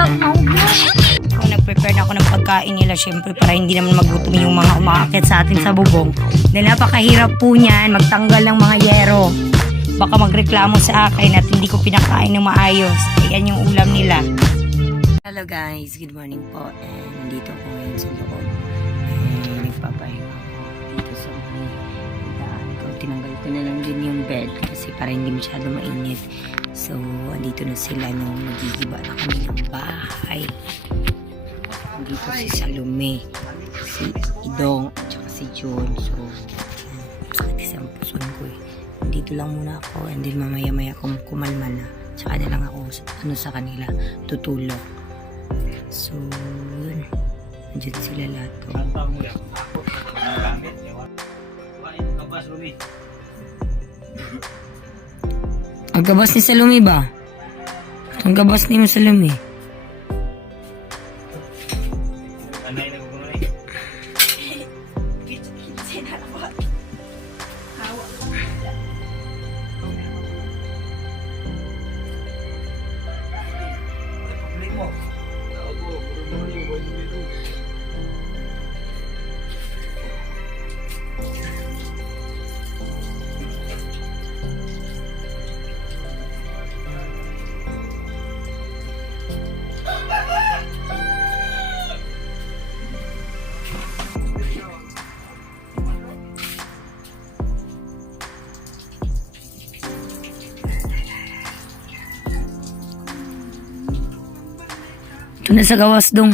lang ako. Kung nag-prepare na ako ng pagkain nila, syempre para hindi naman magutom yung mga umaakit sa atin sa bubong. Dahil napakahirap po niyan, magtanggal ng mga yero. Baka magreklamo sa akin at hindi ko pinakain ng maayos. Ayan yung ulam nila. Hello guys, good morning po. And nandito ako ngayon sa loob. And nagpapahinga ako dito sa mga daan ko. Tinanggal ko na lang din yung bed kasi para hindi masyado mainit. So, andito na sila nung magigiba na kami ng bahay. Andito si Salome, si Idong, at saka si John. So, sakit kasi ang puson ko eh. Dito lang muna ako and then mamaya-maya kumalma na. Tsaka na lang ako sa kanila tutulog. So, yun. Andiyan sila lahat ko. Ang gabas ni Salome ba? Ang gabas ni mo Salome. Ito na sa gawas dong.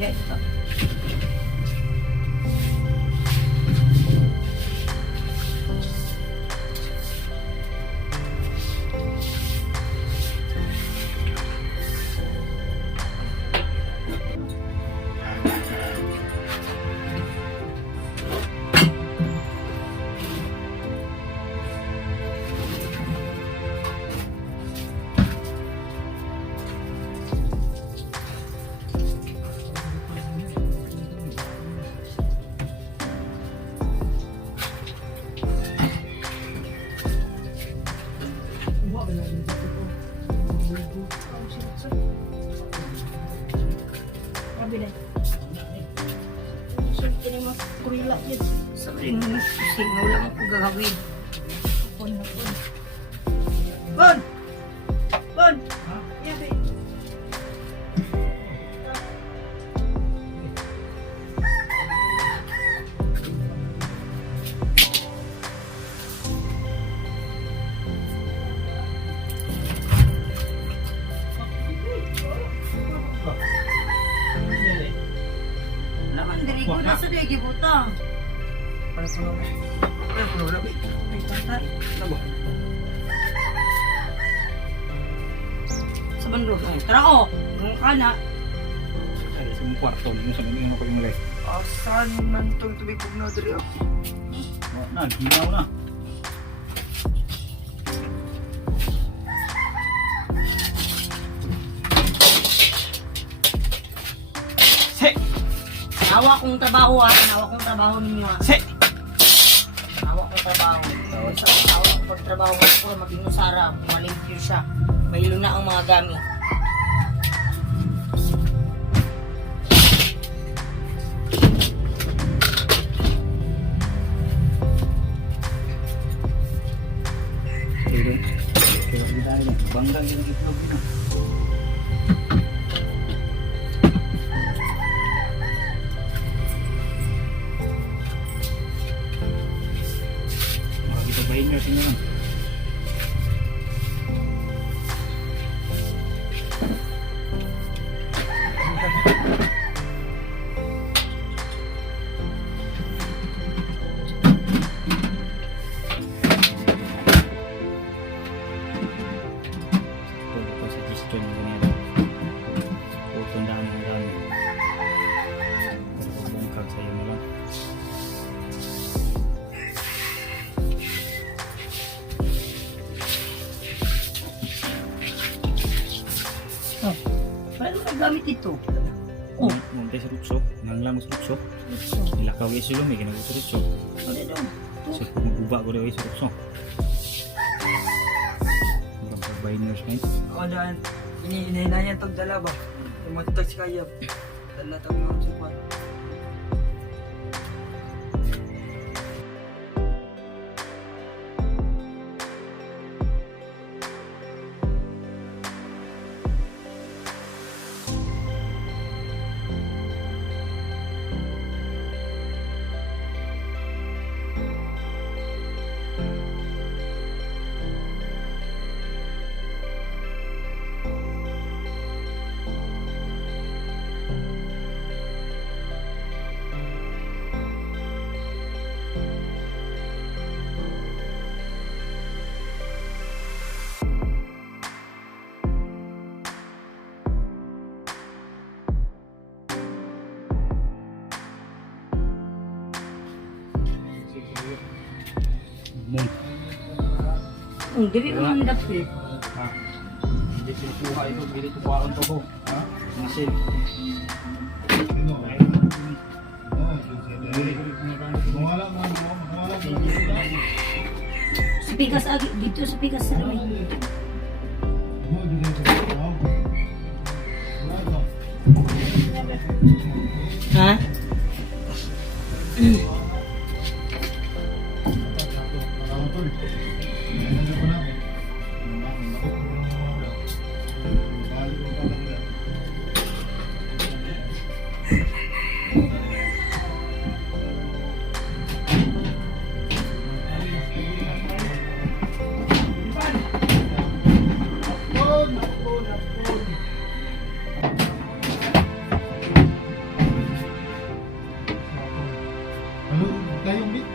Yeah, sa ring sigaw lang ako gagawin. Pon na pon. Pon! Pon! Yabi! Naman diri ko na sa degi butang. Para sa mga ay patay. Sa bandog ay tara ko. Ng kana. Ay sa mong kwarto mo sa mga ko yung light. Asan man itong tubig pag na dali ako? Na, ginaw na. Se! Nawa kong trabaho ha. Nawa kong trabaho ninyo ha. Se! Nawa kong trabaho. Nawa kong pagtrabaho ko. Maging usara. Malimpyo siya. Mahilo na ang mga gamit. Banggang yung itlog yun. Makakita ba yun sino lang? gamit ito? Oh. Monte sa rutso, nanglang sa rutso. Nilakaw yung sulong, may ginagawa sa rutso. Ano daw? So, maguba ko daw yung sa rutso. Hanggang pag-biners ngayon. Ako daan. Hinihina niya itong dala ba? Yung matutag si Kayab. Dala itong mga supan. Mong. Dili ka man dapit. Ha? Hindi sinukuha ito, hindi ito kuhaan to ko. Ha? Masin. Sa pikas agi, dito sa pikas sa lamay. Ha? Ano kayong bit?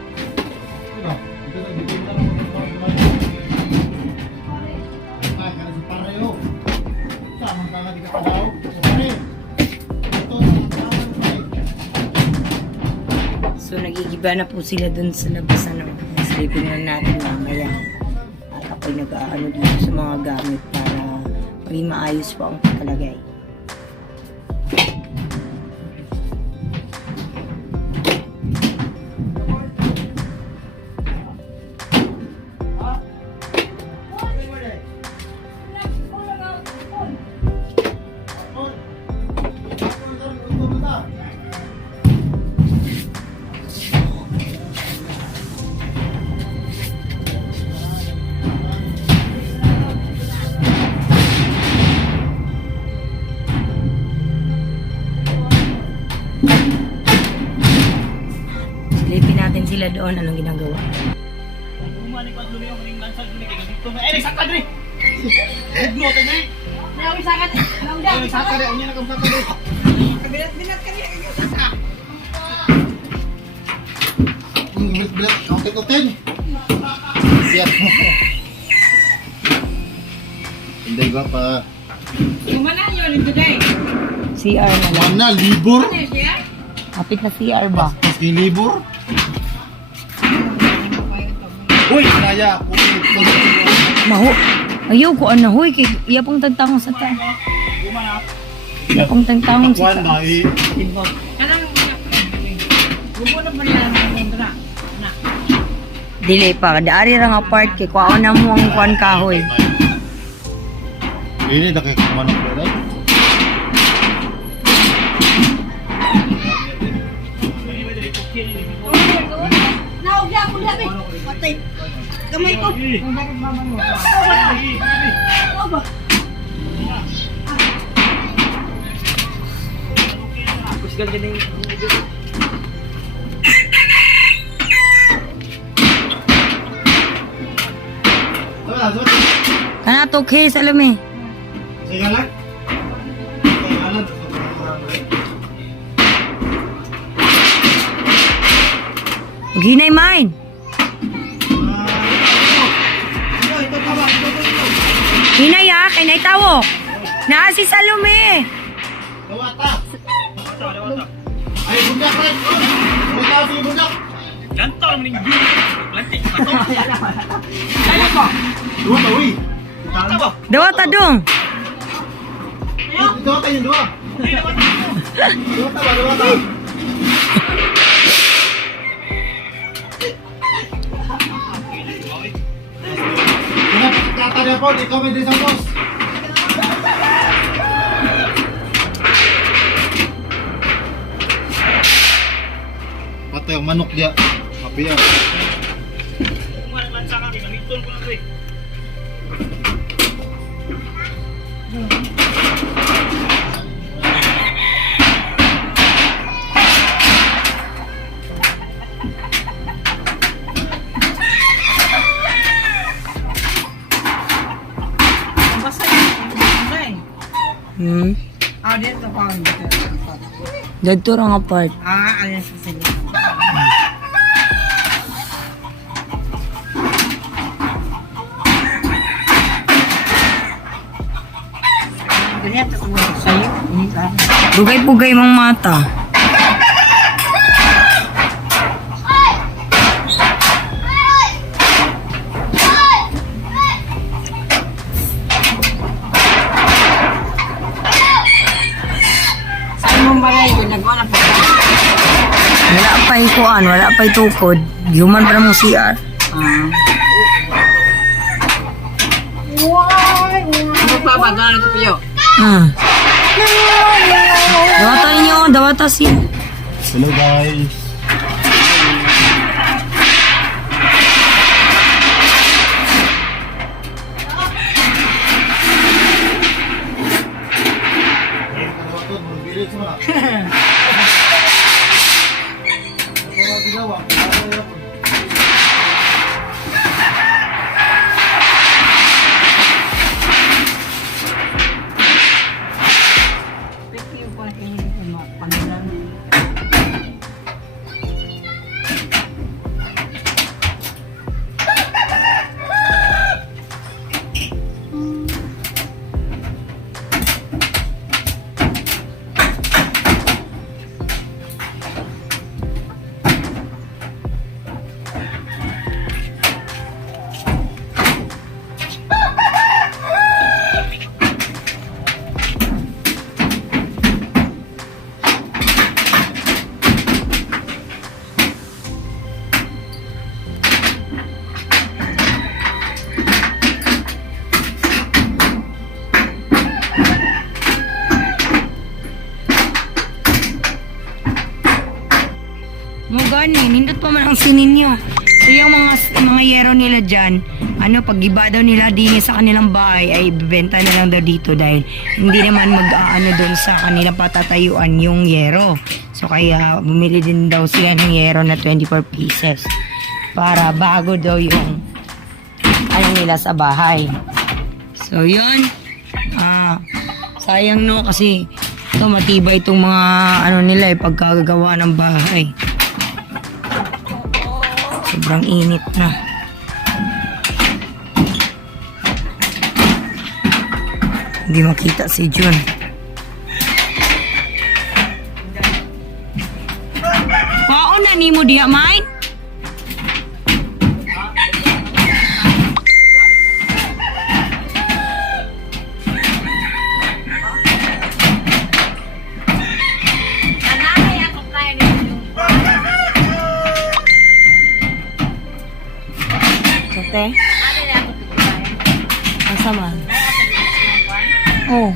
Ito, ito na dito na lang ay, kana si pareho. Sama ka nga di ka palaw. Pare. Ito, So nagigiba na po sila dun sa labas ano. Sleeping na natin mamaya. At ako'y nag-aano dito sa mga gamit para maging maayos po ang pagkalagay. Silipin natin sila doon. Anong ginagawa? bilat, konten-konten. Siap. Hindi gua pa. CR na lang. Mana libur? Kapit na CR ba? Meski libur? Uy, kaya ako. Maho. Ayaw ko ano. Huy, iya pong tagtangon sa ta. Iya pong tagtangon sa Kuan ta. ba eh. Dili pa. Daari ra nga part kay kuha na mo ang kuan kahoy. Ini dah kayak kemana pun. Kamay ko. Kusgan ka na yung... Kana to kay sa lumi. Sige lang. Ginay mine. Hinay ha, kay naitawo. Naa si Salome. Dawata. Ay, bundak right. Bundak si bundak. Ganto ang ning view. Lantik pato. Dua tawi. Dawa ta dong. Dua tayo dua. Luwata. Tatanya po, ikaw may din sa boss. Patay ang manok dia. Mabiya. Hmm? Ah, dito pa. Dito ra nga part. Ah, alin sa sige. Ganyan ito ko sa'yo. Hindi ka. Bugay-bugay mong mata. Saan mo balay ko? Nagawa na po. Wala pa ikuan, wala pa itukod. Human pa namang CR. Ah. Ano pa ba? Doon ito piyo. Hmm. Dawata ninyo, dawata si. Hello guys. Mo gani, nindot pa man ang sininyo. So yung mga yero nila dyan, pag iba daw nila din sa kanilang bahay ay ibebenta na lang daw dito dahil hindi naman mag-aano doon sa kanilang patatayuan yung yero. So kaya bumili din daw sila ng yero na 24 pieces para bago daw yung ano nila sa bahay. So yun, sayang no kasi ito matibay itong mga ano nila pagkagagawa ng bahay. Sobrang init na. Hindi makita si Jun. Oo na ni mo diha, Mine? Ate? Asa man? Oh.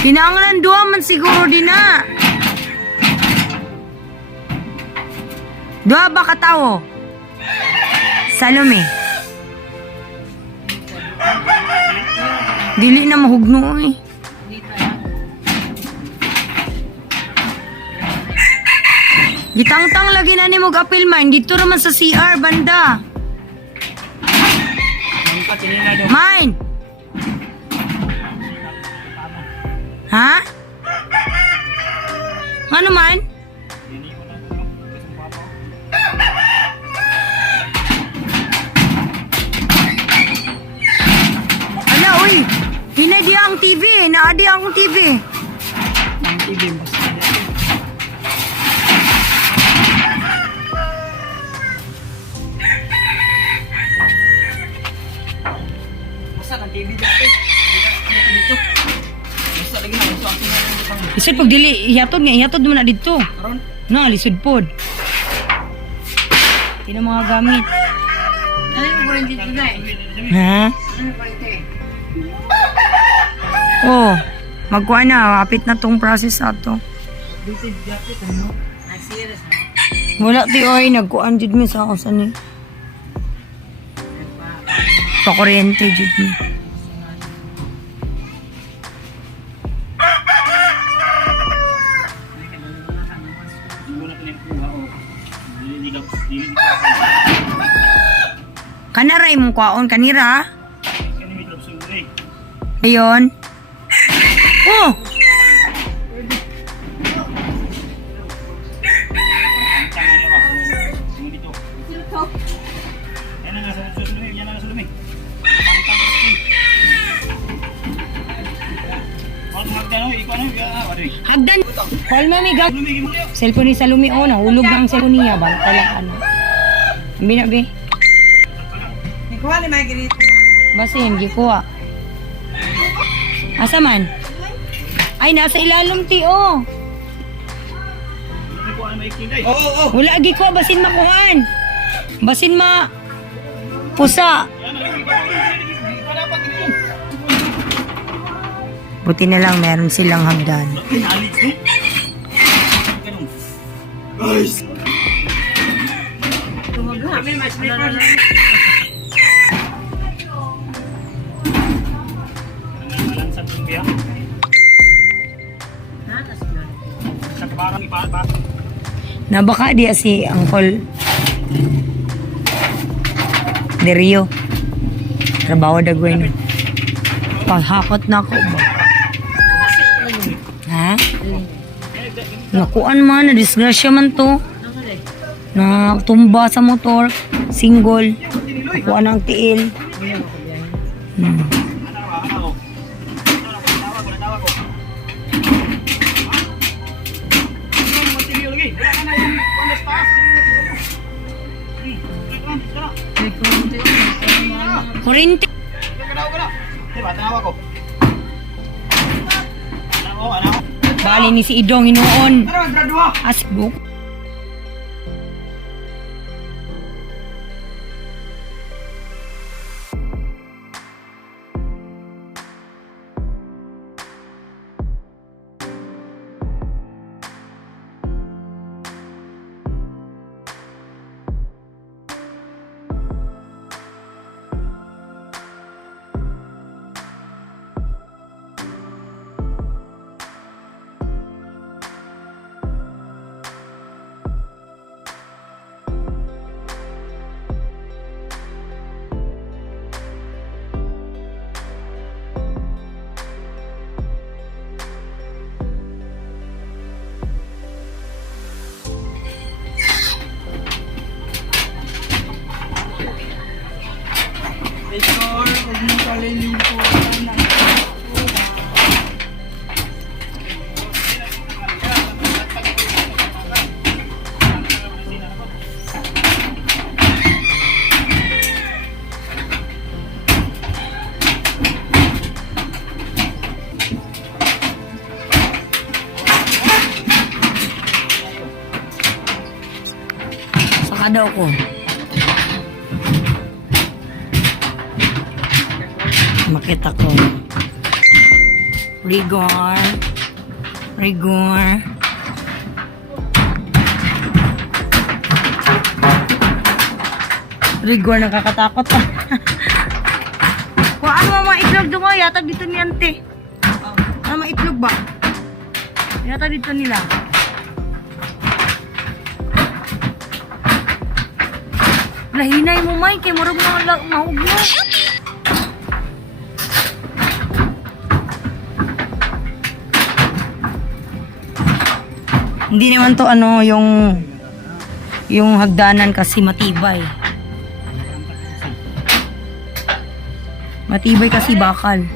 Kinahanglan duha man siguro din na. Duha ba katawo? Salome. Dili na mahugno eh. Gitangtang lagi na ni mo apil man. Dito naman sa CR, banda. Mine! Ha? Ano man? Ala, uy! Hinay di ang TV. Naadi ang TV. Ang TV mo. Lisod pag dili ihatod mo na dito. Karon, Na lisod pod. Tino mga gamit. ano yung kurang dito na eh? Ha? Ano yung kurang dito eh? Oh, magkuha na, kapit na tong process ato. Dito yung jacket, ano? Ay, serious, no? Wala ti oy, nagkuan jud mi sa ako sa ni. Pakuryente jud mi. Kanaray mong kwaon kanira? Ayon. Oh! Hagdan. Call mo mi gag. Cellphone ni Salumi oh, nahulog na ang cellphone niya ba? Talaga ano. Ambi na be. Ikuha ni Margaret. Basin gikuha. Asa man? Ay nasa ilalom ti oh. Wala gi ko basin makuhan. Basin ma pusa. Buti na lang meron silang hagdan. May matchmaker. Nabaka dia si Uncle de Rio. Trabaho dagway no. Paghakot na ako ba? Ha? Nakuan man, na disgrasya man to. Na tumba sa motor, single. Nakuan ang tiil. Kurinti. Bali ni si Idong hinuon. Asbuk. Saka daw ko. Makita ko. Rigor. Rigor. Rigor, nakakatakot ah. Kung ano mga itlog doon mo, yata dito ni ante. Ano mga itlog ba? Yata dito nila. Lahinay mo, Mike. Kaya murag mga mahugno. Hindi naman to ano, yung hagdanan kasi matibay. Matibay kasi bakal.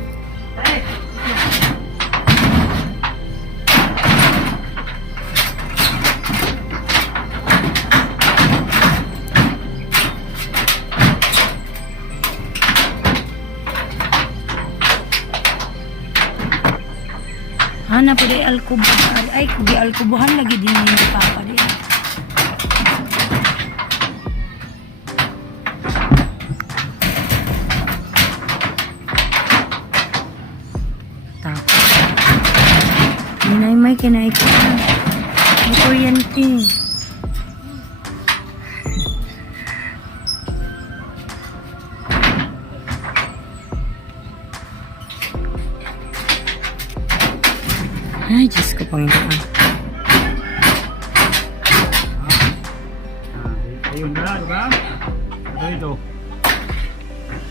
Ana po day alkubuhan. Ay, kugi alkubuhan lagi din ni Papa din. Tapos. May kinay ko na. May kuryente. Ay, Diyos ko, Panginoon. Ayun na, diba? Ito.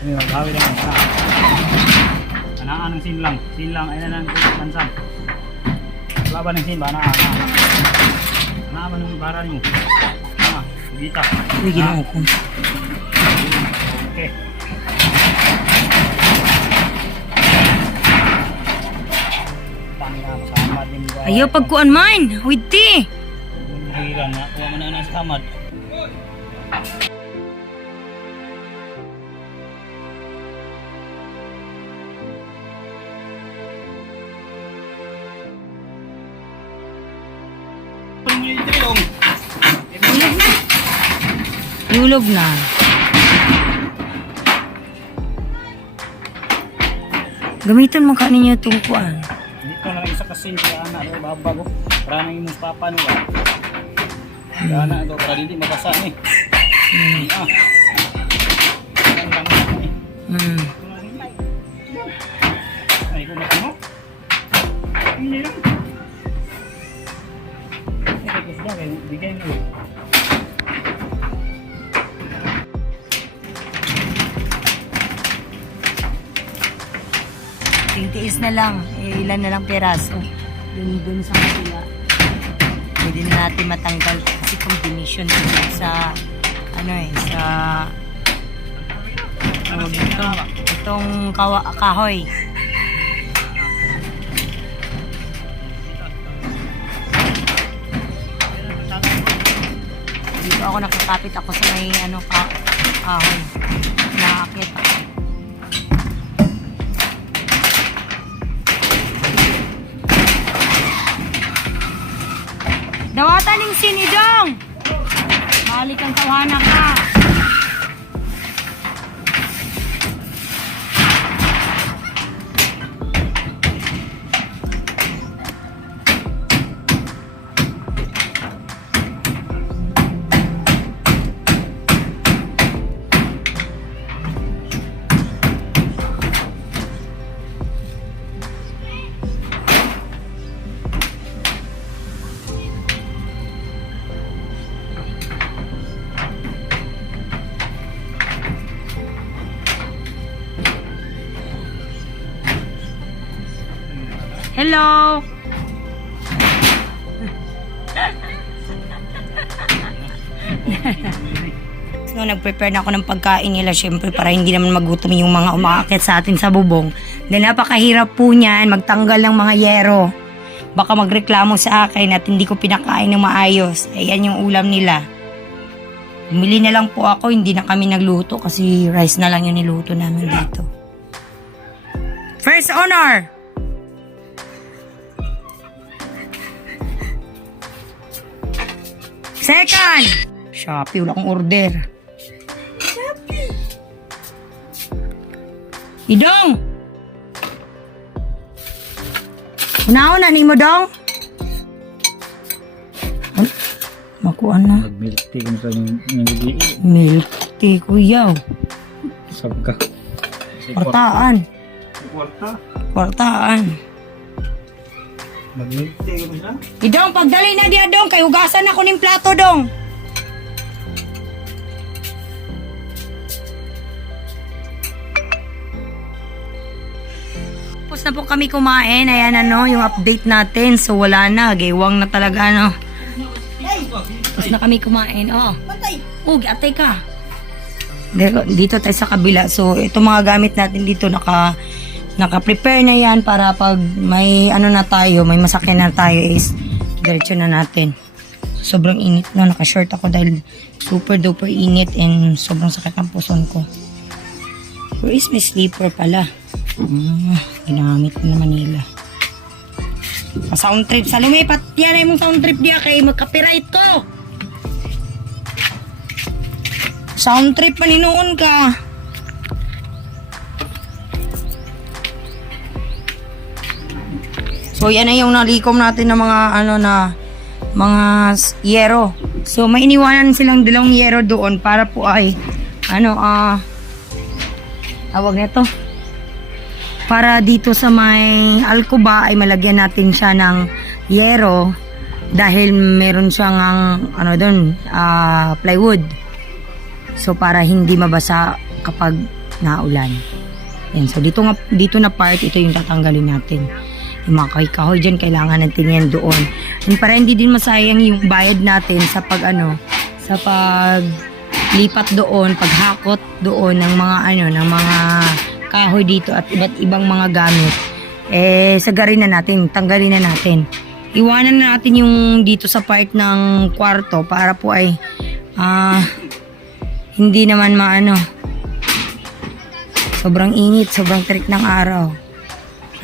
Ayun, gawin lang. Anaan ng sinlang. Sinlang, ayun na lang. Pansam. Wala ba ng sin ba? Anaan ba ng bara nyo? Bita. Uy, ginoo ko. Okay. Ayaw pagkuan man. Wait, ti. Hiran na. Huwag mo na nasa kamad. Hulog na. Gamitin mo ka ninyo itong kuan. Dito na lang isa kasi kaya anak ito babago. Para na yung papa nila. Kaya anak ito para hindi mabasa eh. Ah. Yan lang eh. Ay, kung mata mo. Hindi lang. Bigay mo eh. Tiis na lang. Ilan na lang peraso. Dun sa kapila. Pwede na natin matanggal kasi combination din sa sa itong kahoy. Dito ako nakakapit ako sa may kahoy. Nakakit ako. Dawatan ng sinidong! Balik ang tawanan ka. Hello! So, nag-prepare na ako ng pagkain nila syempre para hindi naman magutom yung mga umaakit sa atin sa bubong. Dahil napakahirap po niyan magtanggal ng mga yero. Baka magreklamo sa akin at hindi ko pinakain ng maayos. Ayan yung ulam nila. Bumili na lang po ako, hindi na kami nagluto kasi rice na lang yung niluto namin dito. First honor! Second! Shopee, wala akong order. Shopee! Idong! Unaon na ni mo, Dong? Makuha na. Nag-milk tea kung saan yung Milk tea, kuyaw. sabka. Kwartaan. Kwarta? Kwartaan. Mag-milk tea kung saan? Idong, pagdali na diya, Dong. Kay hugasan ako ng plato, Dong. Tapos na po kami kumain. Ayan yung update natin. So wala na. Gaywang na talaga Tapos na kami kumain. Atay ka. Dito tayo sa kabila. So ito mga gamit natin dito naka-prepare na yan para pag may na tayo, may masakyan na tayo is diretso na natin. Sobrang init naka-short ako dahil super duper init and sobrang sakit ang puson ko. Where is my sleeper pala? Ginamit ko na Manila. Sound trip sa lumipat. Yan ay mong sound trip diya kay mag-copyright ko. Sound trip maninoon ka. So yan na yung nalikom natin ng mga ano na mga yero. So may iniwanan silang dalawang yero doon para po ay ano tawag nito. Para dito sa may alcoba ay malagyan natin siya ng yero dahil meron siyang ano doon plywood. So para hindi mabasa kapag naulan. Yan. So dito na part ito yung tatanggalin natin. Yung mga kahoy dyan, kailangan natin yan doon. And para hindi din masayang yung bayad natin sa pag sa paglipat doon, paghakot doon ng mga ng mga kahoy dito at iba't ibang mga gamit. Sagarin na natin, tanggalin na natin. Iwanan na natin yung dito sa part ng kwarto para po ay hindi naman sobrang init, sobrang terik ng araw.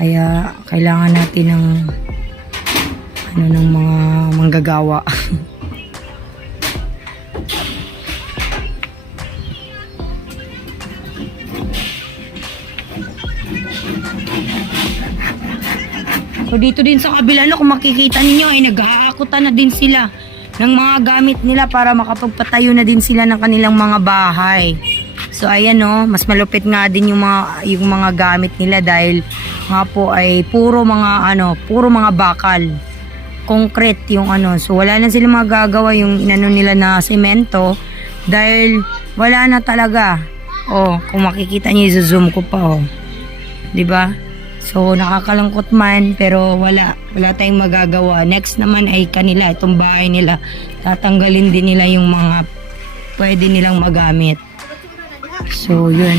Kaya kailangan natin ng mga manggagawa. So dito din sa kabila kung makikita ninyo ay naghahakutan na din sila ng mga gamit nila para makapagpatayo na din sila ng kanilang mga bahay. So ayan mas malupit nga din yung mga gamit nila dahil nga po ay puro mga bakal. Concrete yung So wala na sila magagawa yung nila na semento dahil wala na talaga. Kung makikita niyo i-zoom ko pa 'Di ba? So nakakalungkot man pero wala tayong magagawa. Next naman ay kanila itong bahay nila. Tatanggalin din nila yung mga pwede nilang magamit. So yun.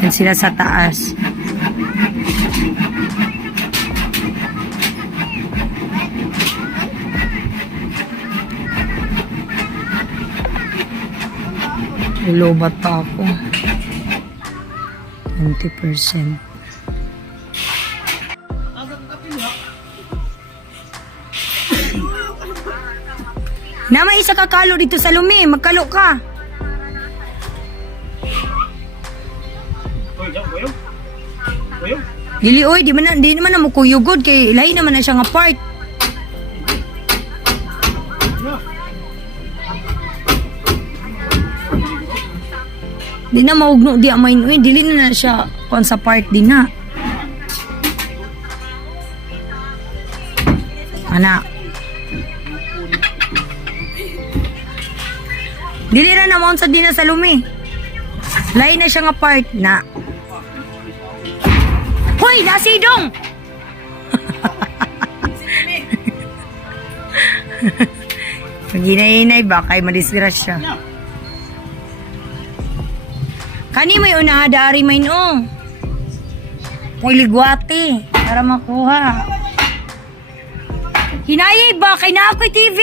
Yan sila sa taas. Lubat pa ako. 20%. Na may isa kakalo dito sa lumi, magkalo ka. Dili oy, di naman na mo kuyugod kay lahi naman na siya nga part. Di na maugno di amay oy, dili na siya kon sa part din na. Anak. Dili ra naman sa din na sa lumi. Lahi na siya nga part na. Hoy, nasidong! Pag hinay-hinay ba, kay madisgrasya. Kani may unahadaari may no. Hoy, ligwati, para makuha. Hinayay ba, kay na ako'y TV.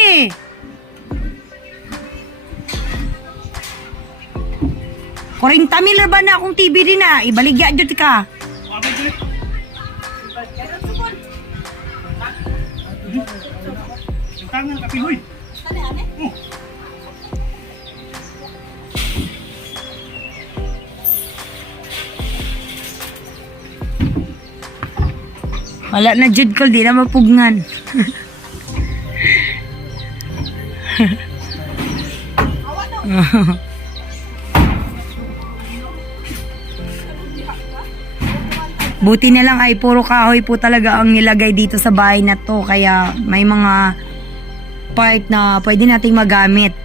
Koring tamil ba na akong TV din na, ibaligya dyan ka. Tangan kapi hoy. Wala na jud ko, di na mapugnan. Buti na lang ay puro kahoy po talaga ang nilagay dito sa bahay na to. Kaya may mga part na pwede nating magamit.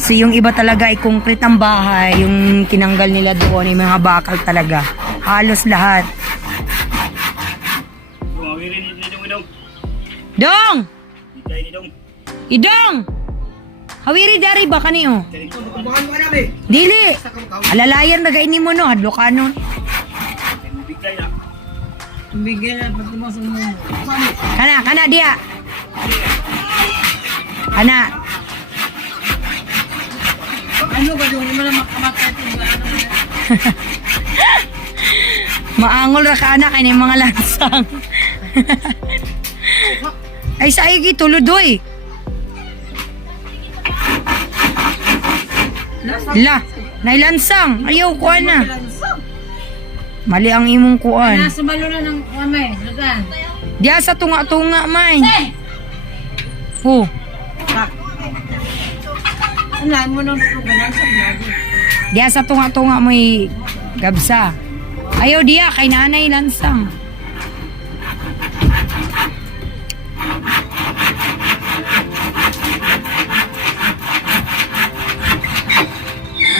So yung iba talaga ay concrete ang bahay. Yung tinanggal nila doon ay mga bakal talaga. Halos lahat. Dong! Idong! Hawiri dari ba kaniyo? Dili! Alalayan na gaini mo no, hadlo ka no. Kana dia. Kana. Ano ba yung mo na makamatay Maangol ra ka anak kay mga lansang. Ay, sayag itulodoy. La, nailansang. Ayaw, kuha na. Mali ang imong kuan. Nasa malo na ng kamay. Lugan. Diya sa tunga-tunga, may. Oh, Ano mo nung luganan sa vlog? diya sa tunga-tunga may gabsa. Ayaw diya, kay nanay lansang.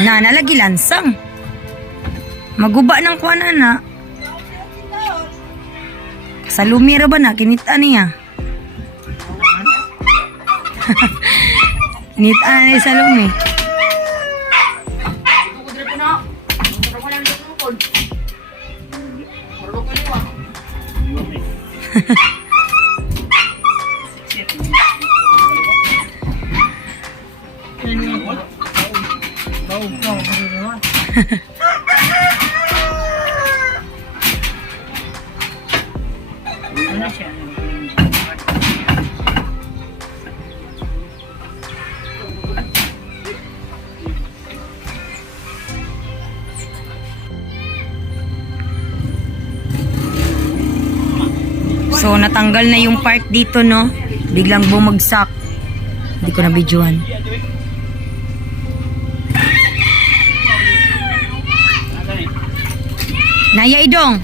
Na, nalagi lansang. Maguba ng kuan na. Sa lumira ba na? Kinita niya. Kinita na niya sa lumi. Ano siya? So, natanggal na yung part dito, no? Biglang bumagsak. Hindi ko na videohan. Naya idong.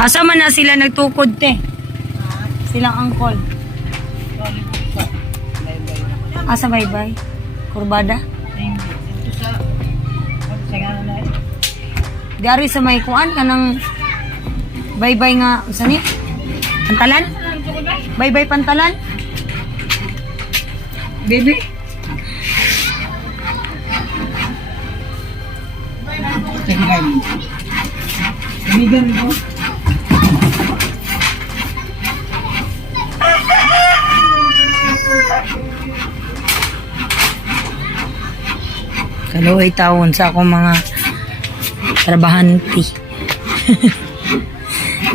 Asa man na sila nagtukod, te? Silang angkol. Asa bye-bye? Kurbada? Ito sa... Sa nga na Dari sa may kuan kanang bye-bye nga, usa ni? Pantalan? Bye-bye pantalan? Baby? Kamigan mo. Kaluoy taon sa akong mga trabahanti.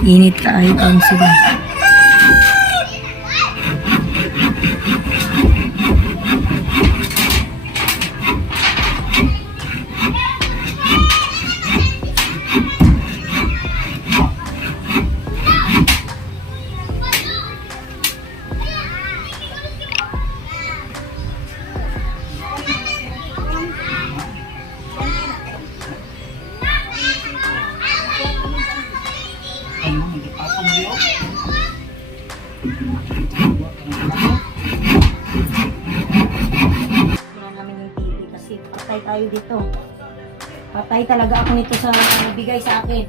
Init ka ay taon sila. Wala namin yung TV kasi patay tayo dito. Patay talaga ako nito sa nabigay sa akin.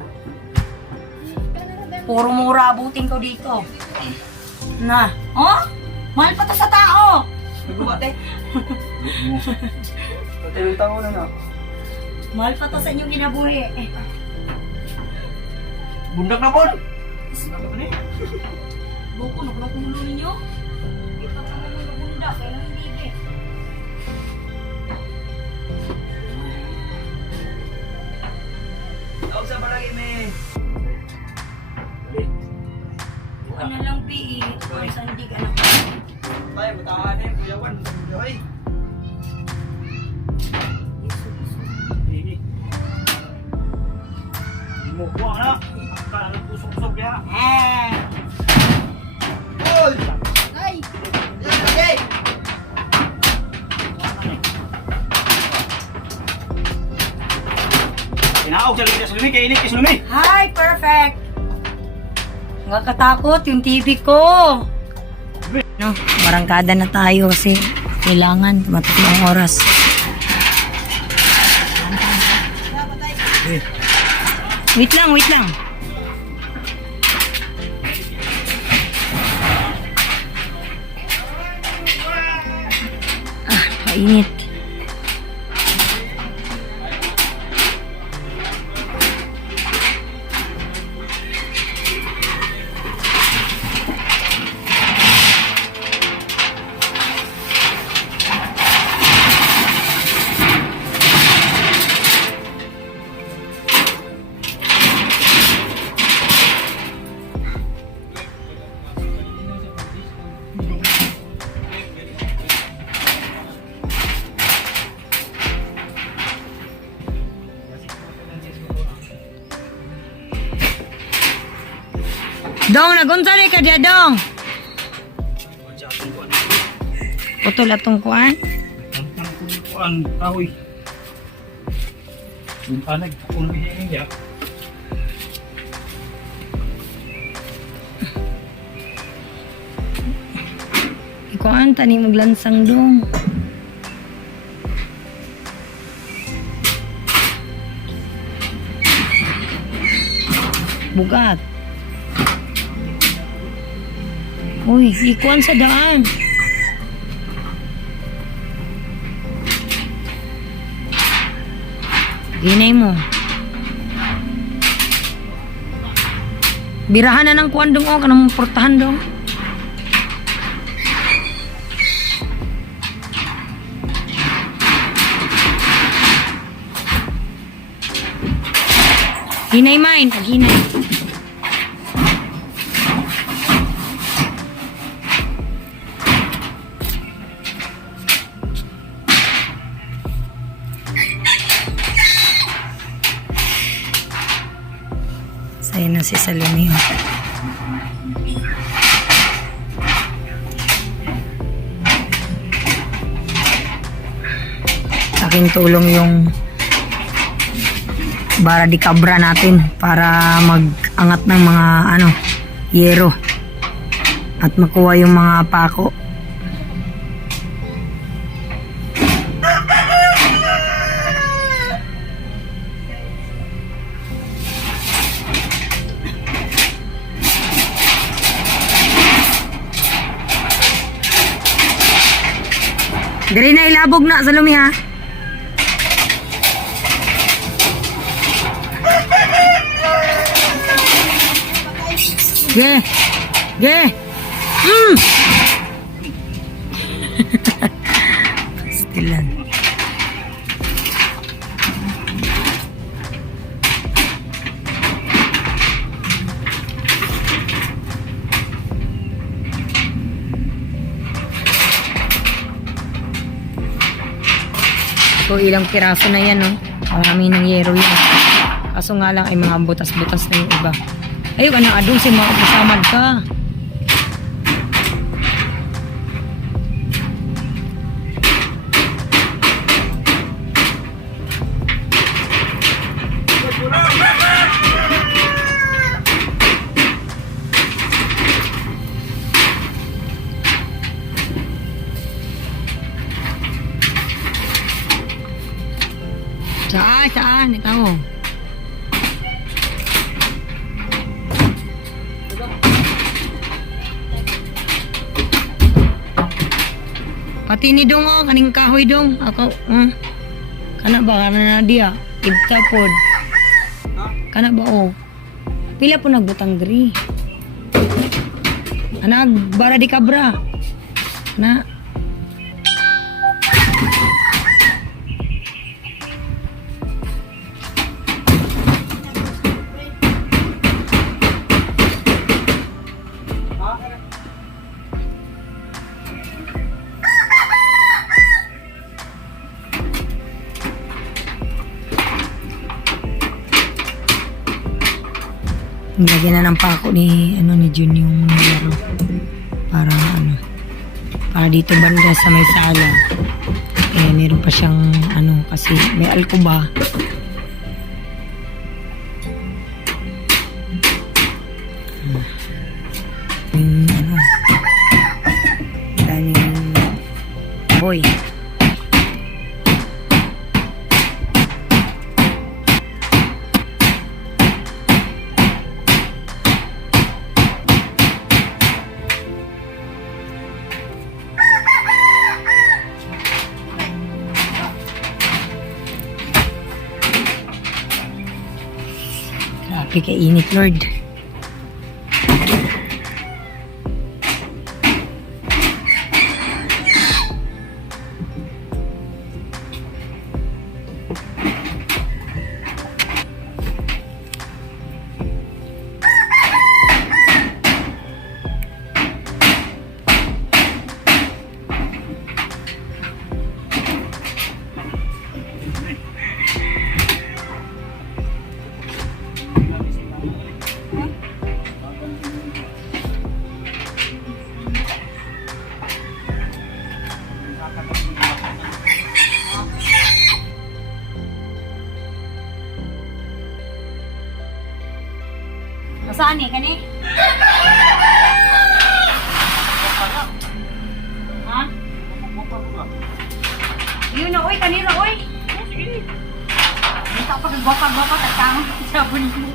Puro mura abutin ko dito. Na. Oh? Mahal pa to sa tao. Nagumate. Pati taon na na. Mahal pa to sa inyong ginabuhi. Bundak na po. Bundak na po ni. Buko, nakulakulo ninyo. Ito ka na ng bunda, kaya lang hindi. Tawag sa balagi me. Ano lang, Pi? Kung saan hindi ka na. Tayo, butahan eh. Kuyawan. Kuyawan. Mukuha na. Kaya nagpusok-usok ya. Oy! Ay! Okay! Inaog sa ligas lumi. Kaya init kis lumi. Hi, perfect! Nga katakot yung TV ko. No, marangkada na tayo kasi kailangan tumatak ng oras. Wait lang, wait lang. Mainit. Dong, nagunsa rin ka diya, Dong. Putol atong kuan. Ang kuan kahoy. Yung panag kung niya. Kuan, tani maglansang, Dong. Bugat. Uy, ikuan sa daan. Ginay mo. Birahan na ng kuan dong, oh, kanang portahan dong. Hinay main, hinay. Saya na si Salomeo. Aking tulong yung bara di cabra natin para mag-angat ng mga yero at makuha yung mga pako. Diri na ilabog na sa lumi ha. Ge. Ge. Pastilan. So, ilang piraso na yan, no? Ang amin ng yero yan. Kaso nga lang ay mga butas-butas na yung iba. Ayun, adong si mga kasamad ka. Saan? Ikaw. Pati ni Dong, oh, kaning kahoy Dong. Ako, kana ba? Kana na dia? Ibta pod. Kana ba, oh? Pila po nagbutang diri. Anag, bara di kabra. Na. Nilagyan na ng pako ni Jun yung laro para para dito banda sa may sala meron pa siyang kasi may alkuba. Daming boy. Grabe ka init, Lord. Saan eh, kani? Ha? Yun na, oy, kanina, oy. Hindi ka pa nagbapag-bapag at tama. Sabon mo.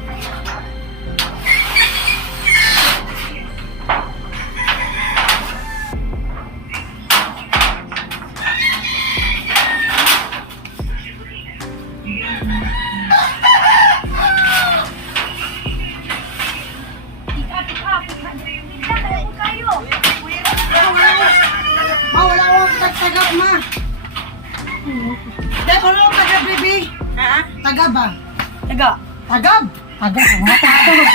Ma, wala akong tagab, ma. Dahil wala akong tagab, baby. Ha? Tagab ba? Taga. Tagab? Tagab. Mga tagab.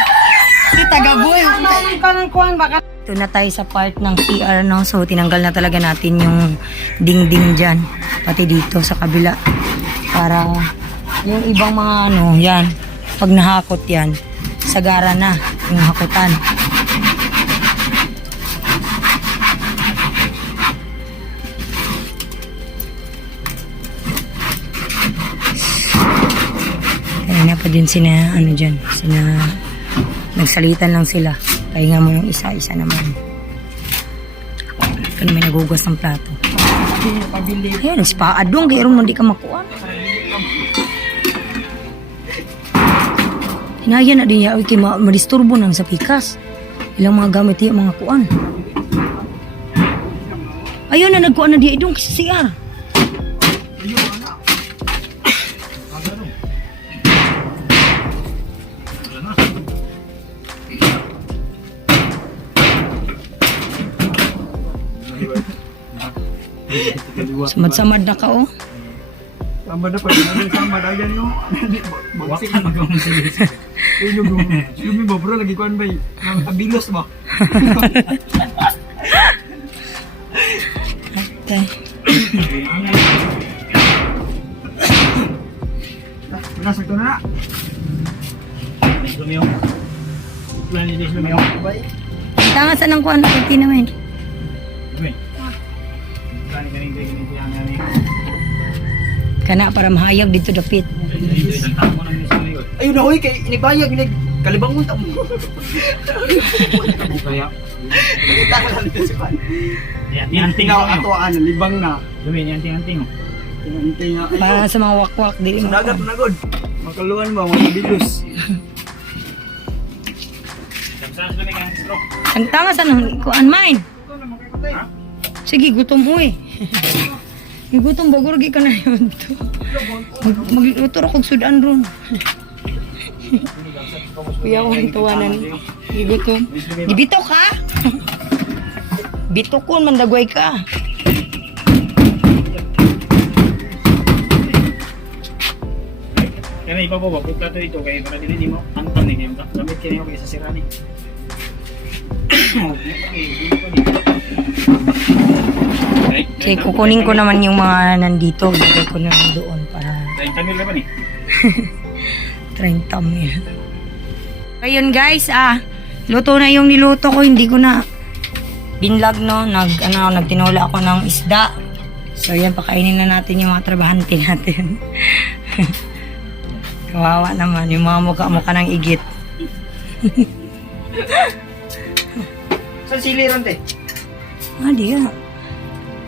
Si tagaboy. Anong ka ng kuhan? Baka Ito na tayo sa part ng CR, no? So, tinanggal na talaga natin yung dingding dyan. Pati dito sa kabila. Para yung ibang mga ano, yan. Pag nahakot yan, sagara na yung hakutan. Kaya pa din sina, ano dyan, sina, nagsalitan lang sila. Kaya nga mo yung isa-isa naman. Kaya may nagugas ng plato. Ayan, spa-adong, kaya rin hindi ka makuha. Hinaya na din niya, okay, madisturbo nang sa pikas. Ilang mga gamit yung mga kuan. Ayun na, nagkuhan na diya idong kasi CR. Samad-samad na ka, oh. Samad na pa. Samad na yan, no? Bawasan na magawang silis. Sumi ba, bro? Lagi kuhan ba? Kabilos ba? Okay. Nasag na na. Lumiyo. Plan nilis lumiyo. Tanga sa nang kuan, pati naman. Gawin. Kani yan namin. Kana para mahayag dito dapit. Isang tamo nang nilis lumiyo. Ayun na, hoy. Kay inibayag. Kalibang mo tamo. Kaya. Yan, Yan tingnan ato ano, libang na. Gawin yan ting-ting. Tinantay nga. Para sa mga wakwak, dili mo. Dagat na god. Makaluan ba, mga kabilos. Saan sila may kang stroke? Ang tanga sa nang kuan mine. Sige, gutom mo eh. Gutom ba, gurgi ka na yun. Magluto ra kog sudan ron. Kuya ko ang tawanan. Gutom. Dibito ka? Bito ko, mandagway ka. Kaya may ipabawa, kung plato dito, kaya para din mo, antang eh, gamit kayo kayo sa sirani. Okay, kukunin ko naman yung mga nandito. Ilagay ko na doon para 30 mil na ba ni? 30 mil. Ayun guys, luto na yung niluto ko. Hindi ko na binlog, no. Nagtinola ako ng isda. So yan, pakainin na natin yung mga trabahante natin. Kawawa naman, yung mga mukha ng igit. Saan sili ron, te? Di ka.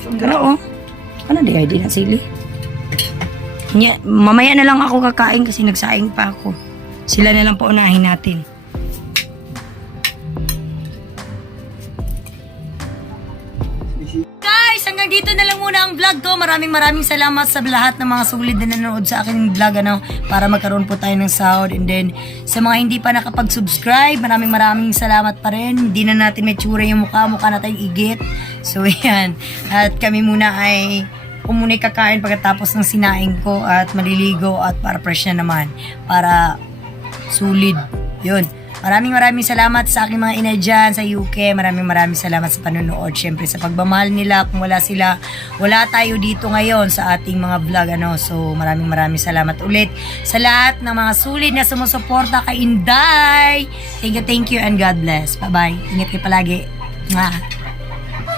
Pero ano di na sili. Mamaya na lang ako kakain kasi nagsaing pa ako. Sila na lang paunahin natin. Guys, hanggang dito dito na lang muna ang vlog ko. Maraming salamat sa lahat ng mga sulit na nanonood sa aking vlog, para magkaroon po tayo ng sahod. And then, sa mga hindi pa nakapag-subscribe, maraming salamat pa rin. Hindi na natin may tsura yung mukha na tayong igit. So, yan. At kami muna ay kumunay kakain pagkatapos ng sinaing ko at maliligo at para fresh na naman. Para sulit. Yun. Maraming salamat sa aking mga ina dyan sa UK. Maraming salamat sa panonood. Siyempre sa pagmamahal nila. Kung wala sila, wala tayo dito ngayon sa ating mga vlog. So maraming salamat ulit sa lahat ng mga sulit na sumusuporta kay Inday. Thank you and God bless. Bye-bye. Ingat kayo palagi. Mwah.